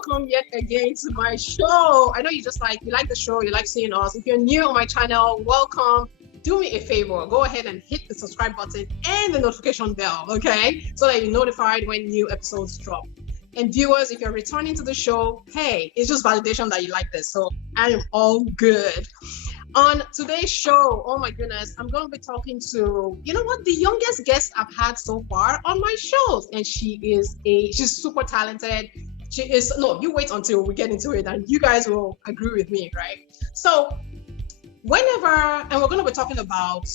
welcome yet again to my show. I know you like the show, you like seeing us. If you're new on my channel, welcome. Do me a favor, go ahead and hit the subscribe button and the notification bell, okay? So that you're notified when new episodes drop. And viewers, if you're returning to the show, hey, it's just validation that you like this. So I am all good. On today's show, oh my goodness, I'm going to be talking to, the youngest guest I've had so far on my shows. And she's super talented. You wait until we get into it and you guys will agree with me, right? So and we're going to be talking about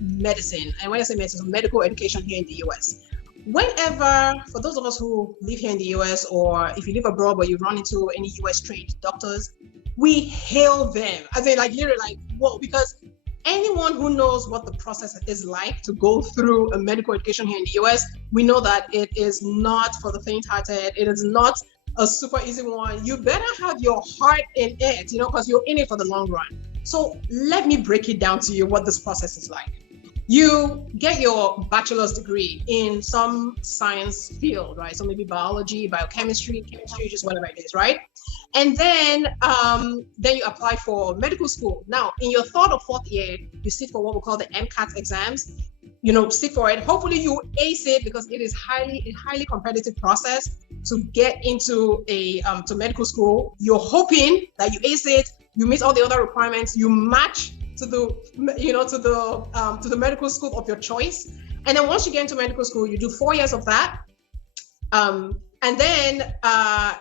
medicine. And when I say medicine, medical education here in the US. Whenever, for those of us who live here in the US, or if you live abroad but you run into any US trained doctors, we hail them as in literally whoa, because anyone who knows what the process is like to go through a medical education here in the US, we know that it is not for the faint-hearted. It is not a super easy one. You better have your heart in it, because you're in it for the long run. So let me break it down to you what this process is like. You get your bachelor's degree in some science field, right? So maybe biology, biochemistry, chemistry, just whatever it is, right? And then you apply for medical school. Now, in your third or fourth year, you sit for what we call the MCAT exams. Sit for it. Hopefully you ace it because it is a highly competitive process to get into to medical school. You're hoping that you ace it, you meet all the other requirements, you match to the medical school of your choice. And then once you get into medical school, you do 4 years of that. And then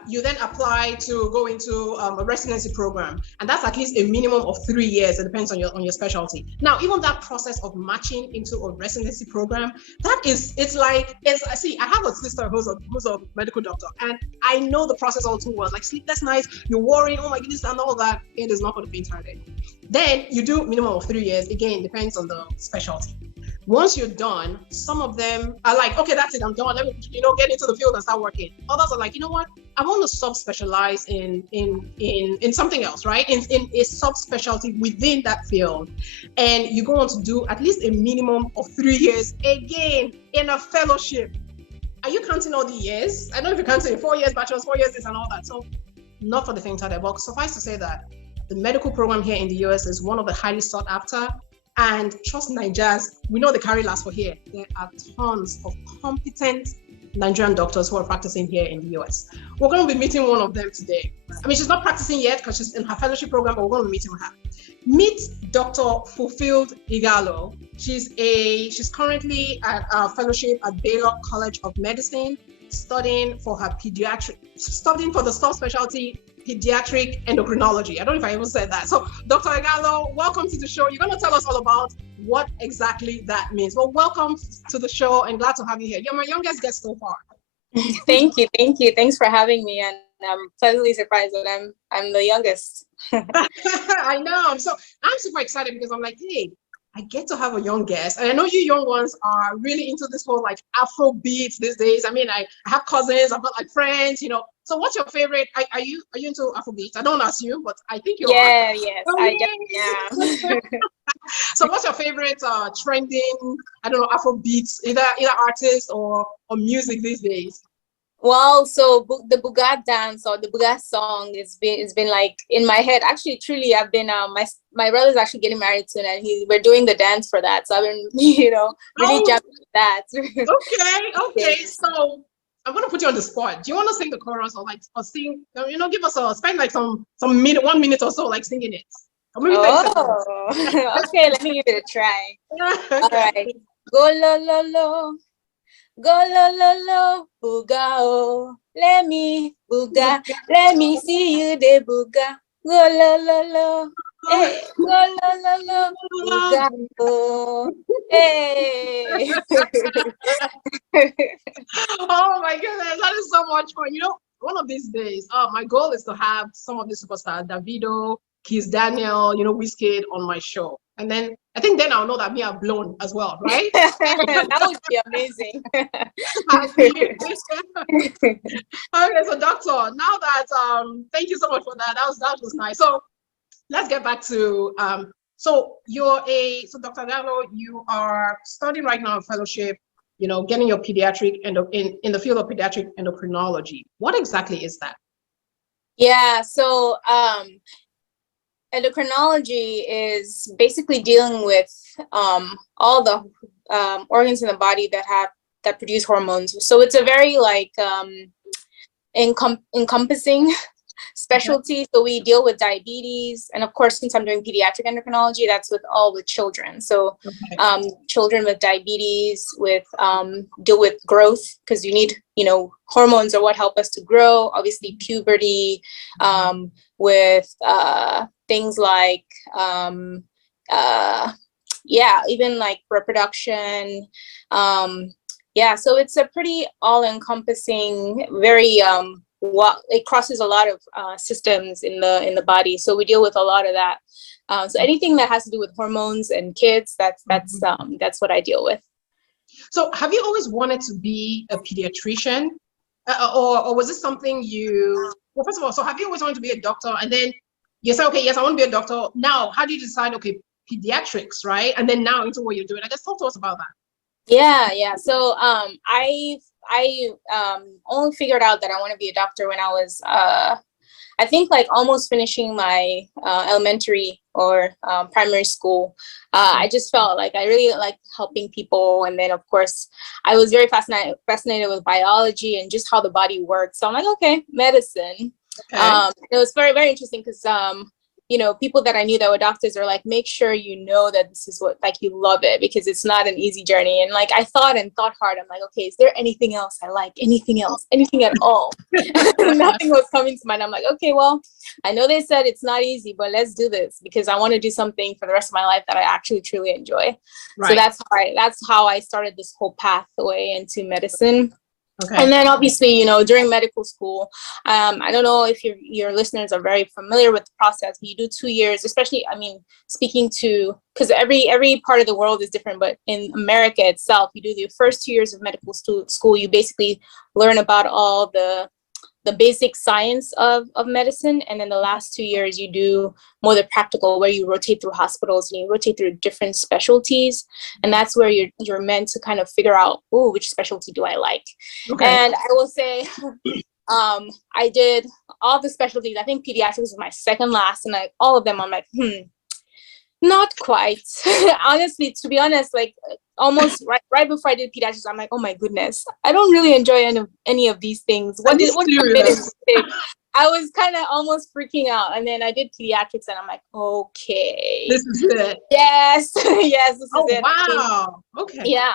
you then apply to go into a residency program. And that's at least a minimum of 3 years. It depends on your specialty. Now, even that process of matching into a residency program, see, I have a sister who's a medical doctor, and I know the process all too well. Like sleepless nights, you're worrying, oh my goodness, and all that. It is not for the faint-hearted. Then you do minimum of 3 years. Again, depends on the specialty. Once you're done, some of them are like, okay, that's it, I'm done. Let me, get into the field and start working. Others are like, you know what? I want to subspecialize in something else, right? In a subspecialty within that field. And you go on to do at least a minimum of 3 years, again, in a fellowship. Are you counting all the years? I don't know if you're counting 4 years bachelor's, 4 years this and all that. So not for the faint-hearted, but suffice to say that the medical program here in the US is one of the highly sought after. And trust Nigerians, we know the carry last for here. There are tons of competent Nigerian doctors who are practicing here in the US. We're going to be meeting one of them today. I mean, she's not practicing yet because she's in her fellowship program, but we're going to be meeting with her. Meet Dr. Fulfilled Ighalo. She's currently at a fellowship at Baylor College of Medicine, studying for the subspecialty Pediatric Endocrinology. I don't know if I even said that. So, Dr. Ighalo, welcome to the show. You're going to tell us all about what exactly that means. Well, welcome to the show and glad to have you here. You're my youngest guest so far. Thank you. Thanks for having me. And I'm pleasantly surprised that I'm the youngest. I know. I'm super excited because I'm like, hey, I get to have a young guest. And I know you young ones are really into this whole Afro beats these days. I mean, I have cousins, I've got friends, So what's your favorite? Are you into Afro beats? I don't ask you, but I think you are. Yes, I definitely am. So what's your favorite trending, Afro beats, either artist or music these days? Well, so the Buga dance or the Buga song it's been in my head. Actually, truly, I've been my brother's actually getting married soon, and we're doing the dance for that. So I've been really jamming with that. Okay. So I'm gonna put you on the spot. Do you want to sing the chorus or sing? Give us spend some 1 minute or so singing it. Or maybe okay. Let me give it a try. All right. Go lo lo lo. Go lo lo lo, booga oh, let me booga, let me see you de booga. Go lo lo lo, hey, go lo lo lo, booga oh, hey. Oh my goodness, that is so much fun. One of these days, my goal is to have some of the superstars, Davido, Kiss Daniel, Wizkid on my show. And then I think then I'll know that me are blown as well, right? That would be amazing. Okay, so doctor, now that thank you so much for that. That was nice. So let's get back to so Dr. Ighalo, you are studying right now a fellowship, getting your pediatric in the field of pediatric endocrinology. What exactly is that? Yeah, so endocrinology is basically dealing with all the organs in the body that produce hormones. So it's a very like encompassing specialty. So we deal with diabetes, and of course, since I'm doing pediatric endocrinology, that's with children. So children with diabetes, with deal with growth, because you need, hormones are what help us to grow. Obviously, puberty, with things like even like reproduction. So it's a pretty all-encompassing, very it crosses a lot of systems in the body. So we deal with a lot of that. So anything that has to do with hormones and kids, that's what I deal with. So have you always wanted to be a pediatrician, or was this something well, first of all, so have you always wanted to be a doctor, and then you say, okay, yes, I want to be a doctor. Now, how do you decide, okay, pediatrics, right? And then now into what you're doing. I guess talk to us about that. Yeah. So I only figured out that I want to be a doctor when I was I think like almost finishing my elementary or primary school. I just felt like I really liked helping people, and then of course I was very fascinated with biology and just how the body works. So I'm like, okay, medicine. It was very, very interesting because people that I knew that were doctors are like, make sure that this is what, like, you love it, because it's not an easy journey. And like, I thought hard. I'm like, okay, is there anything else I like? Anything else? Anything at all? Nothing was coming to mind. I'm like, okay, well, I know they said it's not easy, but let's do this, because I want to do something for the rest of my life that I actually truly enjoy. Right. So that's how I started this whole pathway into medicine. Okay. And then obviously, during medical school, I don't know if your listeners are very familiar with the process, but you do 2 years, especially, speaking to, because every part of the world is different, but in America itself, you do the first 2 years of medical school, you basically learn about all the basic science of medicine. And then the last 2 years, you do more the practical, where you rotate through hospitals and you rotate through different specialties. And that's where you're meant to kind of figure out, which specialty do I like? Okay. And I will say, I did all the specialties. I think pediatrics was my second last, and like all of them, I'm like, not quite. Honestly, to be honest, like almost right before I did pediatrics, I'm like, oh my goodness, I don't really enjoy any of these things. What I was kind of almost freaking out. And then I did pediatrics, and I'm like, okay, this is it. Yes, yes, this is it. Wow. Okay. Yeah,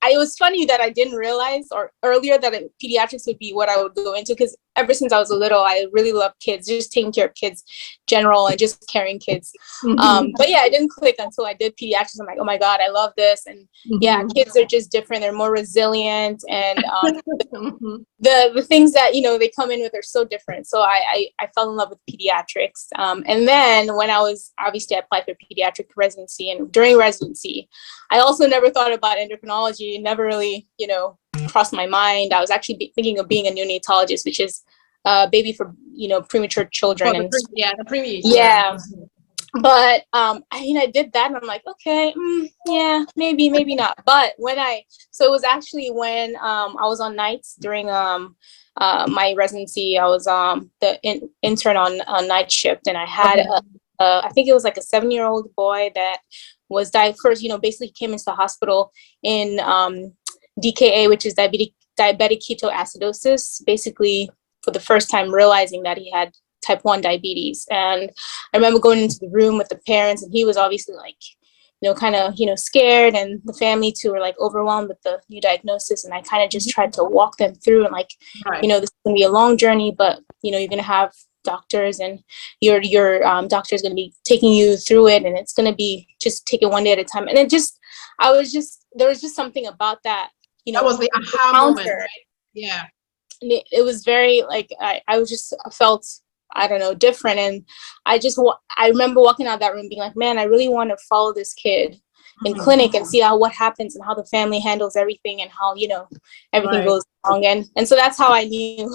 it was funny that I didn't realize or earlier that pediatrics would be what I would go into, because ever since I was little, I really love kids, just taking care of kids, general, and just caring kids. But yeah, it didn't click until I did pediatrics. I'm like, oh my God, I love this. And yeah, kids are just different. They're more resilient, and the things that, they come in with are so different. So I fell in love with pediatrics. And then when I applied for pediatric residency, and during residency, I also never thought about endocrinology. It never really, crossed my mind. I was actually thinking of being a neonatologist, which is baby for, premature children. The preemie. Yeah. But I did that, and I'm like, okay, yeah, maybe not. But so it was actually when I was on nights during my residency. I was the intern on night shift, and I had I think it was like a 7-year-old boy that was died first, basically came into the hospital in DKA, which is diabetic ketoacidosis, basically for the first time realizing that he had type 1 diabetes. And I remember going into the room with the parents, and he was obviously like, kind of, scared, and the family too were like overwhelmed with the new diagnosis. And I kind of just tried to walk them through, and like, this is gonna be a long journey, but you're gonna have doctors, and your doctor is going to be taking you through it, and it's going to be just take it one day at a time. And there was just something about that, that was the aha moment, right? Yeah. It was very like, I felt, I don't know, different. And I remember walking out of that room being like, man, I really want to follow this kid in clinic and see what happens and how the family handles everything, and how, everything goes wrong. And so that's how I knew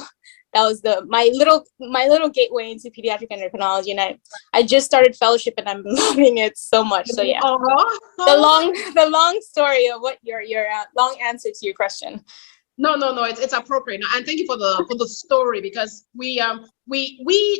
that was my little gateway into pediatric endocrinology. And I just started fellowship, and I'm loving it so much. So yeah, the long story of what your long answer to your question. No. It's appropriate, and thank you for the story, because we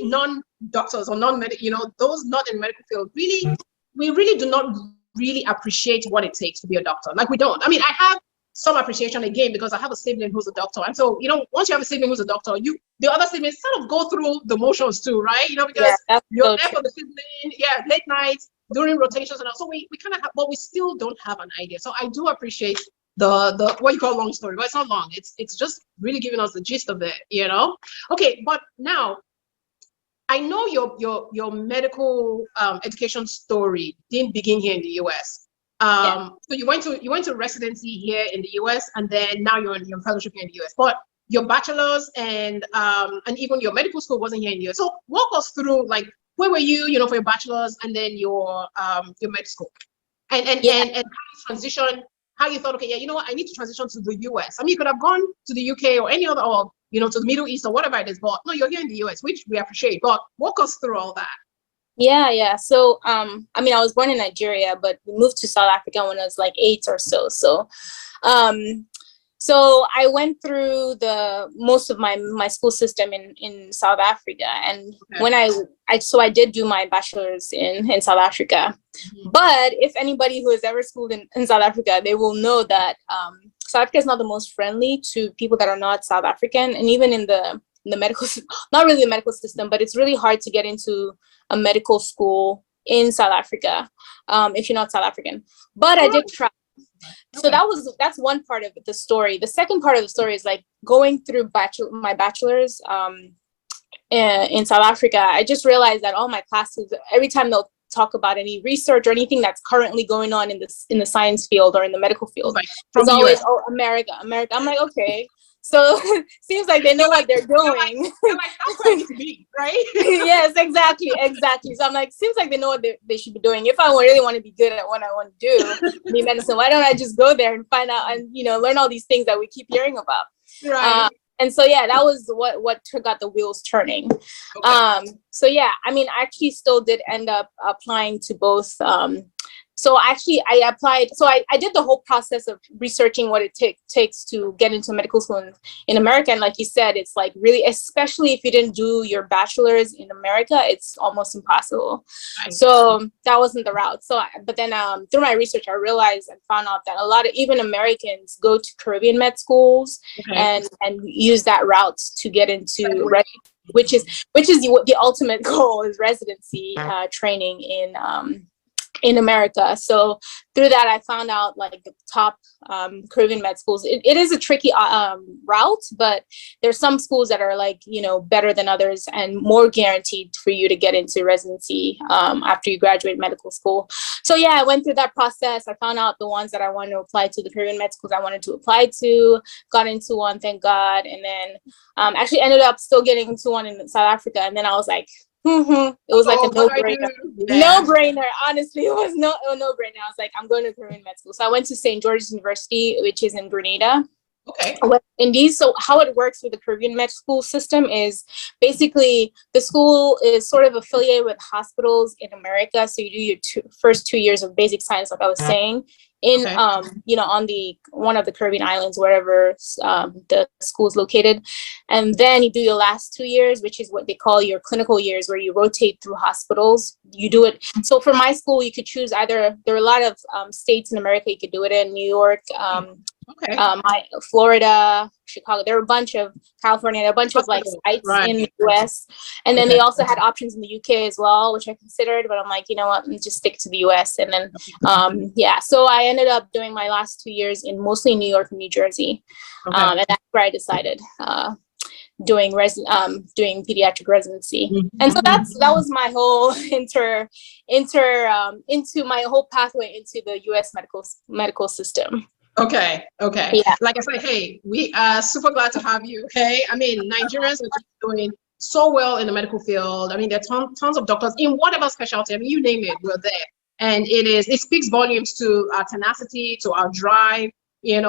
non-doctors or non-medical, those not in medical field, really, we really do not really appreciate what it takes to be a doctor. Like, we don't. I mean, I have some appreciation, again, because I have a sibling who's a doctor, and so once you have a sibling who's a doctor, the other siblings sort of go through the motions too, right? Because you're so there true. for the sibling, late nights during rotations, and also we kind of have, but we still don't have an idea. So I do appreciate the what you call long story, but it's not long. It's just really giving us the gist of it. Okay, but now I know your medical education story didn't begin here in the US. So you went to residency here in the US, and then now you're in your fellowship here in the US. But your bachelor's and even your medical school wasn't here in the US. So walk us through, like, where were you, for your bachelor's, and then your med school, and how you transition. How you thought, okay, yeah, you know what, I need to transition to the US. I mean, you could have gone to the UK or any other, or to the Middle East or whatever it is, but no, you're here in the US, which we appreciate. But walk us through all that. Yeah. So, I mean, I was born in Nigeria, but we moved to South Africa when I was like 8 or so. So I went through most of my school system in South Africa, and when I did do my bachelor's in South Africa. But if anybody who has ever schooled in South Africa, they will know that South Africa is not the most friendly to people that are not South African, and even in the medical, not really the medical system, but it's really hard to get into a medical school in South Africa if you're not South African. But I did try. So that's one part of the story. The second part of the story is like going through my bachelor's in South Africa. I just realized that all my classes, every time they'll talk about any research or anything that's currently going on in the science field or in the medical field, it's always America. I'm like, okay. So seems like they know what they're doing. They're like, that's what I need to be, right? Yes, exactly. So I'm like, seems like they know what they should be doing. If I really want to be good at what I want to do, be medicine, why don't I just go there and find out and learn all these things that we keep hearing about? Right. And so that was what got the wheels turning. So I mean, I actually still did end up applying to both. So actually I applied, so I did the whole process of researching what it takes to get into medical school in America. And like you said, it's like really, especially if you didn't do your bachelor's in America, it's almost impossible. Right. So that wasn't the route. So, but then through my research, I realized and found out that a lot of even Americans go to Caribbean med schools and use that route to get into which is the ultimate goal is residency training in America. So through that, I found out like the top Caribbean med schools. It is a tricky route, but there's some schools that are like, better than others and more guaranteed for you to get into residency after you graduate medical school. So I went through that process. I found out the ones that I wanted to apply to, the Caribbean med schools I wanted to apply to, got into one, thank God. And then actually ended up still getting into one in South Africa. And then I was like, it was like a no-brainer. No-brainer. Honestly, it was a no-brainer. I was like, I'm going to Caribbean med school. So I went to St. George's University, which is in Grenada. Okay. West Indies. So how it works with the Caribbean med school system is basically the school is sort of affiliated with hospitals in America. So you do your first 2 years of basic science, like I was saying, in on one of the Caribbean islands, wherever the school is located. And then you do your last 2 years, which is what they call your clinical years, where you rotate through hospitals. You do it. So for my school, you could choose either, there are a lot of states in America you could do it in, New York, Florida, Chicago. There were a bunch of California, there are a bunch of like sites in the US. And then they also had options in the UK as well, which I considered, but I'm like, you know what, let me just stick to the US. And then, so I ended up doing my last 2 years in mostly New York and New Jersey. And that's where I decided doing pediatric residency. And so that was my whole into my whole pathway into the US medical system. Okay. Yeah. Like I said, hey, we are super glad to have you. Okay. I mean, Nigerians are just doing so well in the medical field. I mean, there are tons of doctors in whatever specialty. I mean, you name it, we're there. And it speaks volumes to our tenacity, to our drive. You're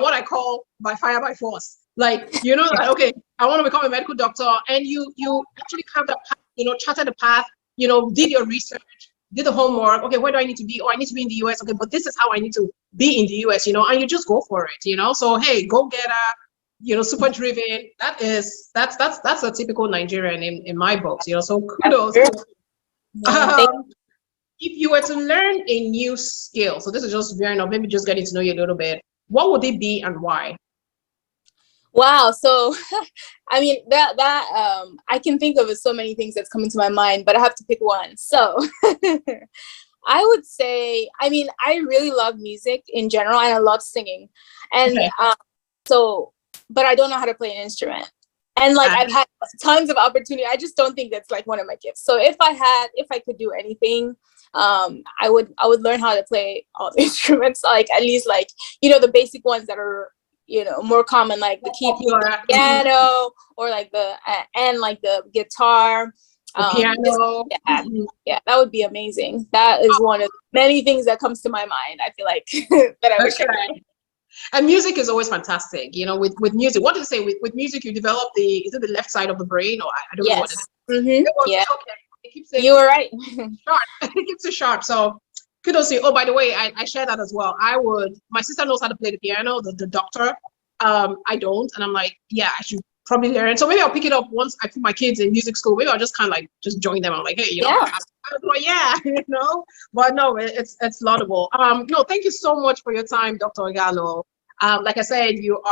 what I call by fire, by force. Like, like, okay, I want to become a medical doctor. And you actually have that path, charted the path, did your research, did the homework. Okay, where do I need to be? Oh, I need to be in the US. Okay, but this is how I need to be in the US, and you just go for it, So hey, go getter, super driven. That's a typical Nigerian in my books, So kudos. If you were to learn a new skill, so this is just veering up, maybe just getting to know you a little bit, what would it be and why? Wow. So, I mean, that I can think of so many things that's coming to my mind, but I have to pick one. So I would say, I mean, I really love music in general, and I love singing. And but I don't know how to play an instrument. And like, I've had tons of opportunity. I just don't think that's like one of my gifts. So if I could do anything, I would learn how to play all the instruments, like at least like, the basic ones that are, more common, like the piano or like the guitar. Piano. Yeah, that would be amazing. That is one of many things that comes to my mind. I feel like that I wish I could. And music is always fantastic, with music. What do you say? With music, you develop is it the left side of the brain, or I don't know what it is. Mm-hmm. Yeah. Okay. It keeps it you were right. sharp. It keeps it sharp. So kudos to you. Oh, by the way, I share that as well. My sister knows how to play the piano, the doctor. I don't. And I'm like, yeah, I should probably learn. So maybe I'll pick it up once I put my kids in music school. Maybe I'll just kind of like just join them. I'm like, hey, but no, it's laudable. No, thank you so much for your time, Dr. Ighalo. Like I said, you're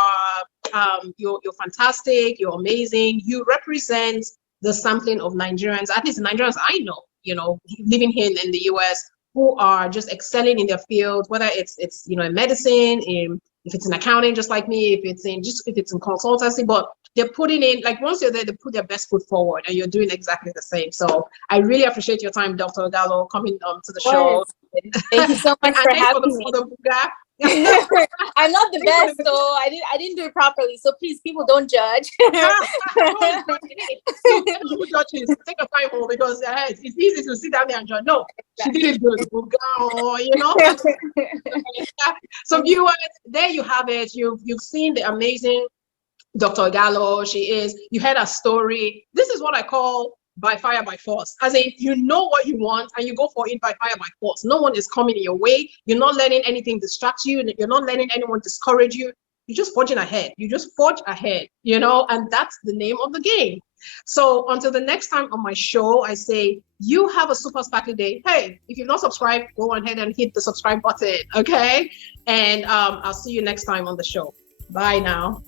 fantastic. You're amazing. You represent the sampling of Nigerians, at least the Nigerians I know, living here in the US, who are just excelling in their field, whether it's in medicine, if it's in accounting, just like me, if it's in consultancy, but they're putting in, like, once you're there, they put their best foot forward, and you're doing exactly the same. So I really appreciate your time, Dr. Ighalo, coming to the show. Thank you so much for having me. I'm not the best, so I didn't do it properly. So please, people, don't judge. Who judges? Take a time home, because it's easy to sit down there and judge. No, she did it good. So viewers, there you have it. You've seen the amazing Dr. Ighalo. You heard her story. This is what I call by fire, by force. As in, you know what you want and you go for it by fire, by force. No one is coming in your way. You're not letting anything distract you. You're not letting anyone discourage you. You're just forging ahead. You just forge ahead, and that's the name of the game. So until the next time on my show, I say, you have a super sparkly day. Hey, if you've not subscribed, go ahead and hit the subscribe button, okay? And I'll see you next time on the show. Bye now.